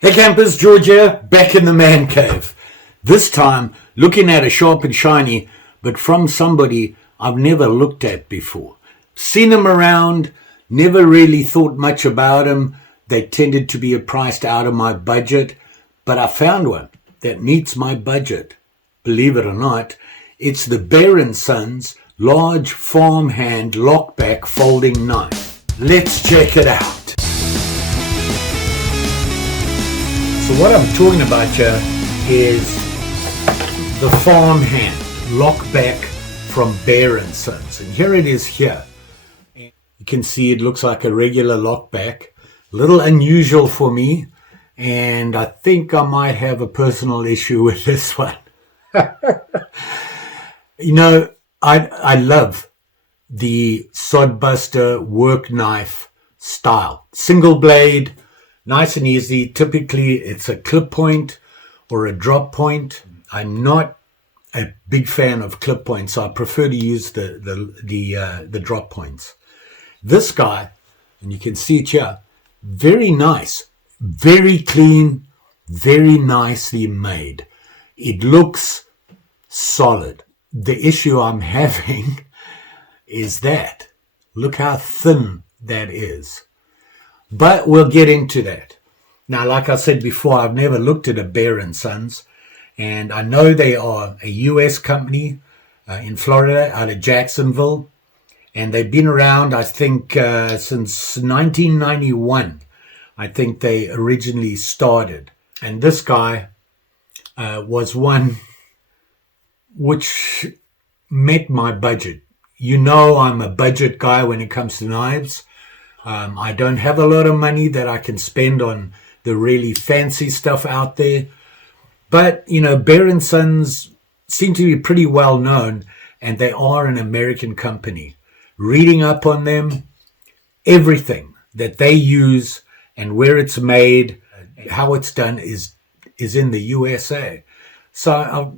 Hey campers, George here, back in the man cave. This time looking at a sharp and shiny, but from somebody I've never looked at before. Seen them around, never really thought much about them. They tended to be priced out of my budget, but I found one that meets my budget. Believe it or not, it's the Bear & Sons large Farmhand Lockback folding knife. Let's check it out. So what I'm talking about here is the Farmhand Lockback from Bear & Sons. And here it is here. You can see it looks like a regular lockback. A little unusual for me. And I think I might have a personal issue with this one. You know, I love the Sodbuster work knife style. Single blade. Nice and easy. Typically, it's a clip point or a drop point. I'm not a big fan of clip points, so I prefer to use the drop points. This guy, and you can see it here, very nice, very clean, very nicely made. It looks solid. The issue I'm having is that. Look how thin that is. But we'll get into that. Now, like I said before, I've never looked at a Bear & Sons, and I know they are a U.S. company in Florida, out of Jacksonville, and they've been around, I think, since 1991. I think they originally started. And this guy was one which met my budget. You know I'm a budget guy when it comes to knives. I don't have a lot of money that I can spend on the really fancy stuff out there. But, you know, Bear & Sons seem to be pretty well known, and they are an American company. Reading up on them, everything that they use and where it's made, how it's done is in the USA. So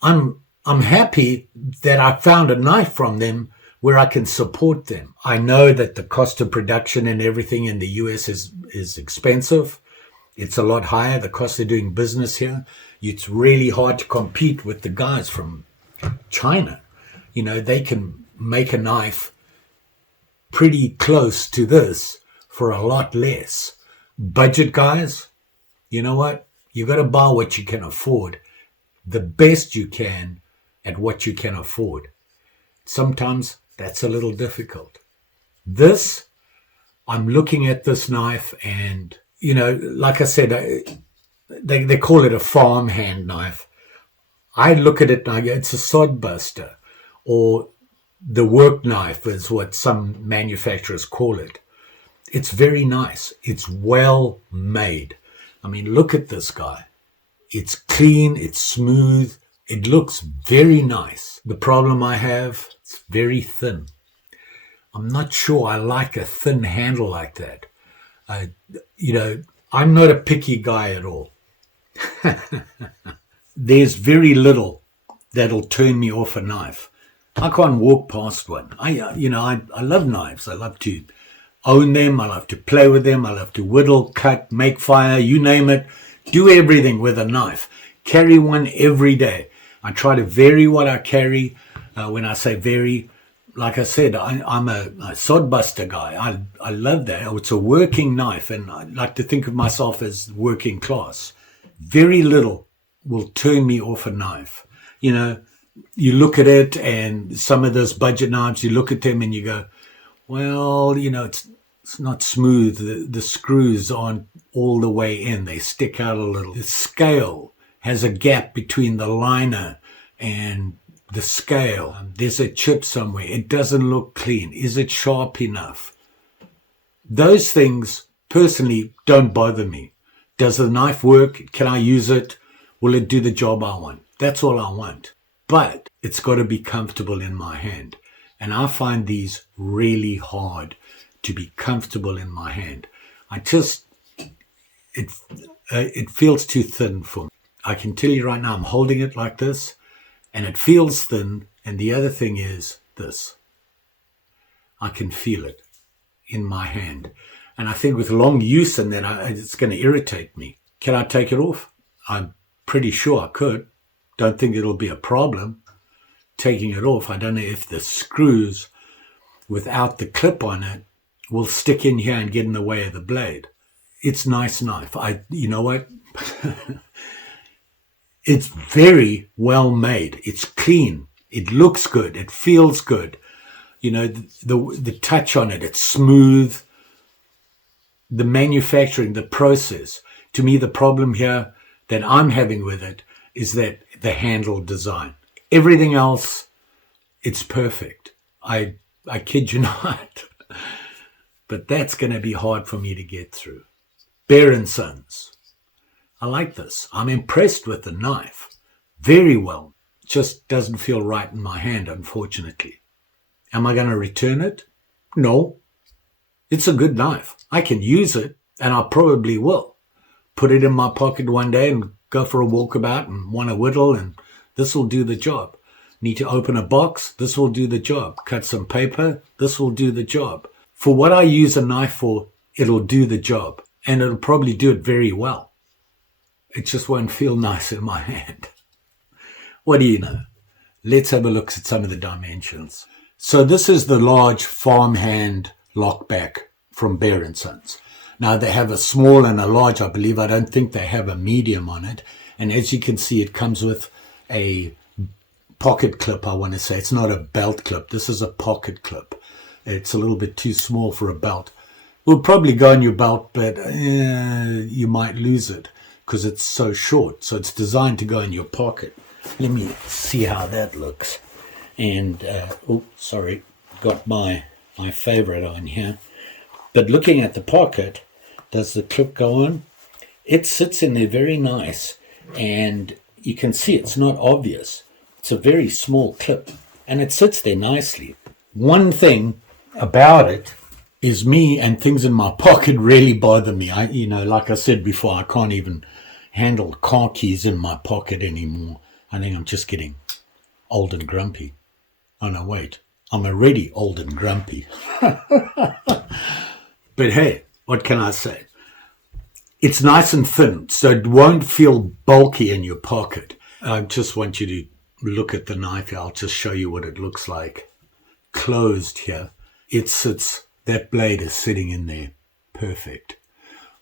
I'm happy that I found a knife from them where I can support them. I know that the cost of production and everything in the US is expensive. It's a lot higher, the cost of doing business here. It's really hard to compete with the guys from China. You know, they can make a knife pretty close to this for a lot less. Budget guys, you know what? You got to buy what you can afford, the best you can at what you can afford. Sometimes that's a little difficult. This, I'm looking at this knife and, you know, like I said, they call it a farmhand knife. I look at it and I go, it's a sodbuster, or the work knife is what some manufacturers call it. It's very nice. It's well made. I mean, look at this guy. It's clean, it's smooth. It looks very nice. The problem I have, it's very thin. I'm not sure I like a thin handle like that. You know, I'm not a picky guy at all. There's very little that'll turn me off a knife. I can't walk past one. I love knives. I love to own them. I love to play with them. I love to whittle, cut, make fire, you name it. Do everything with a knife. Carry one every day. I try to vary what I carry. When I say vary, like I said, I'm a sodbuster guy. I love that. It's a working knife, and I like to think of myself as working class. Very little will turn me off a knife. You know, you look at it, and some of those budget knives, you look at them and you go, well, you know, it's not smooth. The screws aren't all the way in. They stick out a little. The scale has a gap between the liner and the scale. There's a chip somewhere. It doesn't look clean. Is it sharp enough? Those things, personally, don't bother me. Does the knife work? Can I use it? Will it do the job I want? That's all I want. But it's got to be comfortable in my hand. And I find these really hard to be comfortable in my hand. It feels too thin for me. I can tell you right now, I'm holding it like this, and it feels thin. And the other thing is this. I can feel it in my hand. And I think with long use and that, it's going to irritate me. Can I take it off? I'm pretty sure I could. Don't think it'll be a problem taking it off. I don't know if the screws without the clip on it will stick in here and get in the way of the blade. It's a nice knife. You know what? It's very well made. It's clean. It looks good. It feels good. You know, the touch on it, it's smooth. The manufacturing, the process. To me, the problem here that I'm having with it is that the handle design. Everything else, it's perfect. I kid you not. But that's going to be hard for me to get through. Bear & Sons. I like this. I'm impressed with the knife. Very well. Just doesn't feel right in my hand, unfortunately. Am I going to return it? No. It's a good knife. I can use it, and I probably will. Put it in my pocket one day and go for a walkabout and want to whittle, and this will do the job. Need to open a box? This will do the job. Cut some paper? This will do the job. For what I use a knife for, it'll do the job, and it'll probably do it very well. It just won't feel nice in my hand. What do you know? Let's have a look at some of the dimensions. So this is the large Farmhand Lockback from Bear & Sons. Now they have a small and a large, I believe. I don't think they have a medium on it. And as you can see, it comes with a pocket clip, I want to say. It's not a belt clip. This is a pocket clip. It's a little bit too small for a belt. It will probably go in your belt, but you might lose it because it's so short. So it's designed to go in your pocket. Let me see how that looks. And, got my favorite on here. But looking at the pocket, does the clip go on? It sits in there very nice. And you can see it's not obvious. It's a very small clip. And it sits there nicely. One thing about it is me and things in my pocket really bother me. Like I said before, I can't even handle car keys in my pocket anymore. I think I'm just getting old and grumpy. Oh, no, wait. I'm already old and grumpy. But hey, what can I say? It's nice and thin, so it won't feel bulky in your pocket. I just want you to look at the knife here. I'll just show you what it looks like. Closed here. It sits, that blade is sitting in there. Perfect.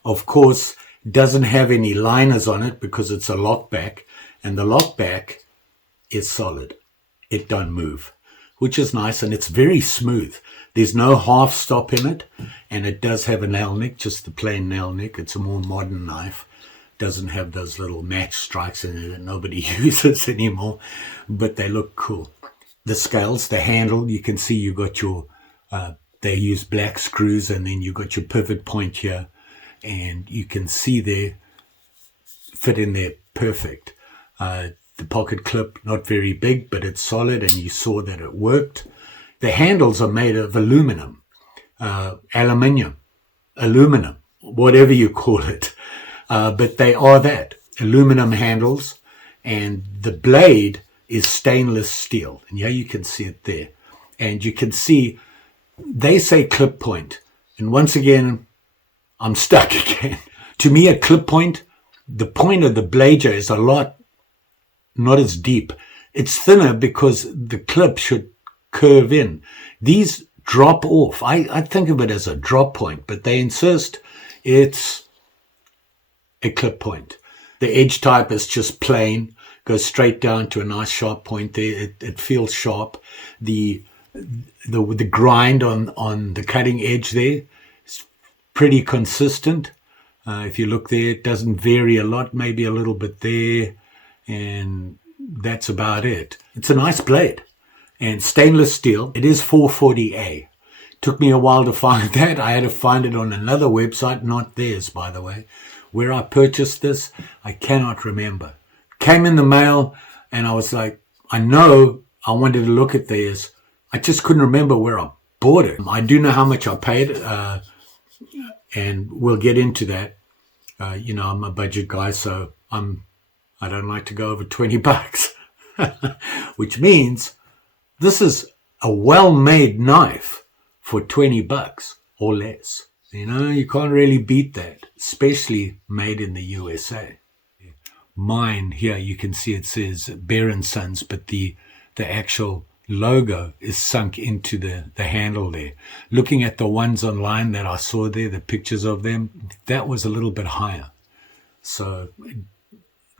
Of course, it doesn't have any liners on it because it's a lockback. And the lockback is solid. It don't move, which is nice, and it's very smooth. There's no half stop in it, and it does have a nail nick, just the plain nail nick. It's a more modern knife. Doesn't have those little match strikes in it that nobody uses anymore, but they look cool. The scales, the handle, you can see you got your, they use black screws, and then you got your pivot point here, and you can see there, fit in there perfect. The pocket clip, not very big, but it's solid, and you saw that it worked. The handles are made of aluminum, aluminum, whatever you call it. But they are that, aluminum handles, and the blade is stainless steel. And yeah, you can see it there. And you can see, they say clip point. And once again, I'm stuck again. To me, a clip point, the point of the blade here is a lot not as deep. It's thinner because the clip should curve in. These drop off. I think of it as a drop point, but they insist it's a clip point. The edge type is just plain, goes straight down to a nice sharp point there. It feels sharp. The grind on the cutting edge there is pretty consistent. If you look there, it doesn't vary a lot, maybe a little bit there. And that's about it. It's a nice blade. And stainless steel. It is 440A. Took me a while to find that. I had to find it on another website, not theirs, by the way. Where I purchased this, I cannot remember. Came in the mail, and I was like, I know I wanted to look at theirs. I just couldn't remember where I bought it. I do know how much I paid, and we'll get into that. I'm a budget guy, so I don't like to go over $20, which means this is a well-made knife for $20 or less. You can't really beat that, especially made in the USA. Mine here, you can see it says Bear & Sons, but the actual logo is sunk into the handle there. Looking at the ones online that I saw there, the pictures of them, that was a little bit higher. So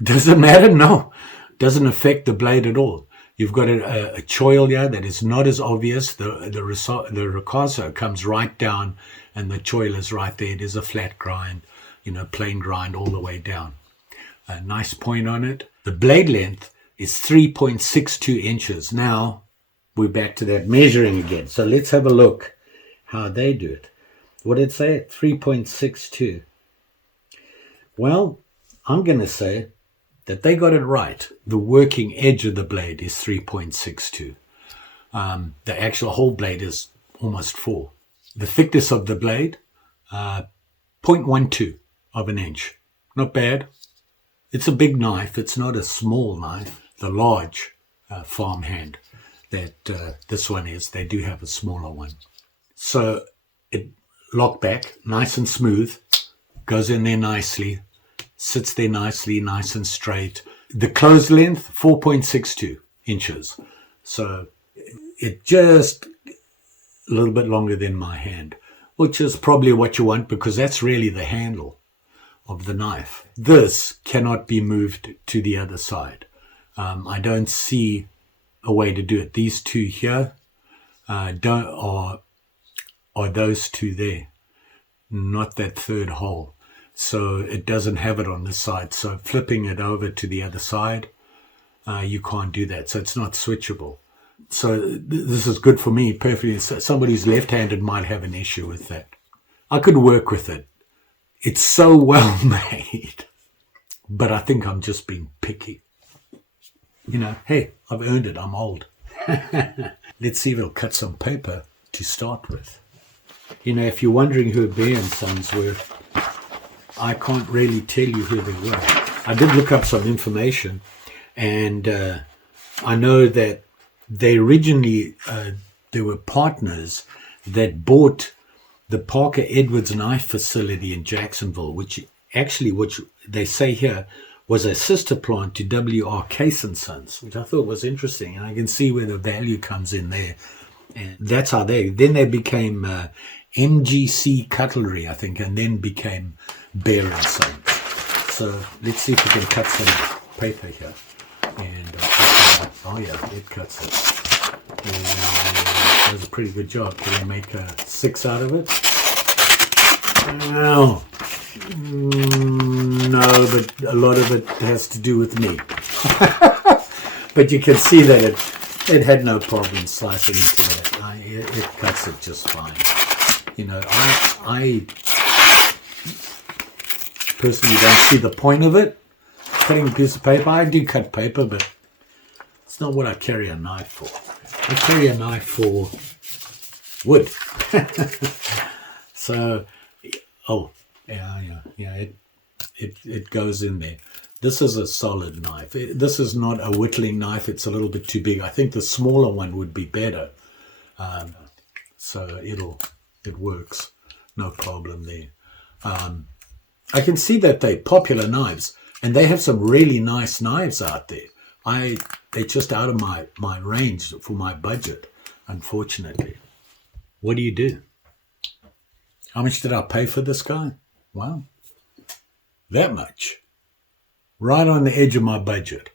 does it matter? No. Doesn't affect the blade at all. You've got a choil here that is not as obvious. The ricasso comes right down and the choil is right there. It is a flat grind, plain grind all the way down. A nice point on it. The blade length is 3.62 inches. Now we're back to that measuring again. So let's have a look how they do it. What did it say? 3.62. Well, I'm going to say that they got it right. The working edge of the blade is 3.62. The actual whole blade is almost 4. The thickness of the blade, 0.12 of an inch. Not bad. It's a big knife. It's not a small knife. The large farmhand that this one is, they do have a smaller one. So it lockback, nice and smooth, goes in there nicely, sits there nicely, nice and straight. The closed length, 4.62 inches. So it just a little bit longer than my hand, which is probably what you want because that's really the handle of the knife. This cannot be moved to the other side. I don't see a way to do it. These two here are those two there, not that third hole. So it doesn't have it on this side. So flipping it over to the other side, you can't do that. So it's not switchable. So this is good for me perfectly. Somebody who's left-handed might have an issue with that. I could work with it. It's so well made. But I think I'm just being picky. Hey, I've earned it. I'm old. Let's see if it'll cut some paper to start with. If you're wondering who Bear & Sons were, I can't really tell you who they were. I did look up some information, and I know that they originally, there were partners that bought the Parker Edwards Knife Facility in Jacksonville, which they say here was a sister plant to W.R. Case & Sons, which I thought was interesting, and I can see where the value comes in there. And that's how they became MGC Cutlery, I think, and then became Bear & Sons. So let's see if we can cut some paper here. And oh yeah, it cuts it. And that was a pretty good job. Can I make a 6 out of it? No, but a lot of it has to do with me. But you can see that it had no problem slicing into that. It cuts it just fine. I personally don't see the point of it. Cutting a piece of paper, I do cut paper, but it's not what I carry a knife for. I carry a knife for wood. So, it goes in there. This is a solid knife. This is not a whittling knife. It's a little bit too big. I think the smaller one would be better. So it works. No problem there. I can see that they're popular knives, and they have some really nice knives out there. They're just out of my range for my budget, unfortunately. What do you do? How much did I pay for this guy? Well, that much. Right on the edge of my budget.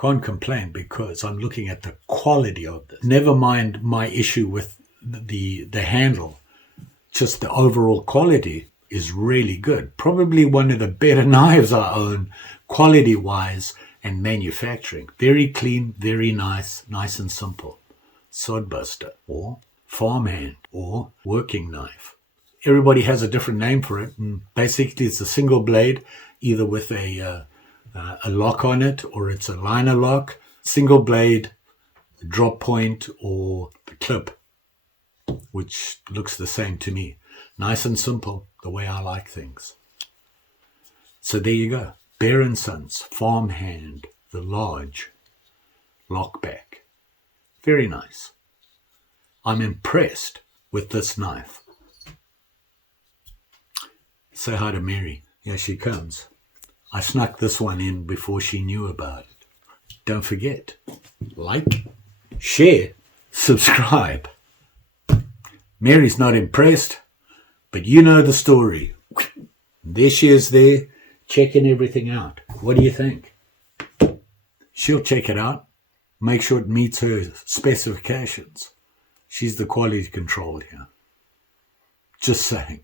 Can't complain because I'm looking at the quality of this. Never mind my issue with the handle. Just the overall quality is really good. Probably one of the better knives I own, quality-wise and manufacturing. Very clean, very nice and simple. Sodbuster or farmhand or working knife. Everybody has a different name for it, and basically it's a single blade, either with a lock on it, or it's a liner lock, single blade, drop point, or the clip, which looks the same to me. Nice and simple, the way I like things. So there you go. Bear & Sons, farmhand, the large lockback. Very nice. I'm impressed with this knife. Say hi to Mary. Here she comes. I snuck this one in before she knew about it. Don't forget, like, share, subscribe. Mary's not impressed, but you know the story. There she is there, checking everything out. What do you think? She'll check it out, make sure it meets her specifications. She's the quality control here. Just saying.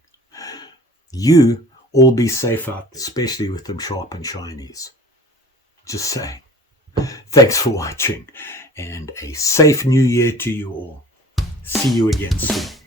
You all be safe out there, especially with them sharp and shinies. Just saying. Thanks for watching, and a safe new year to you all. See you again soon.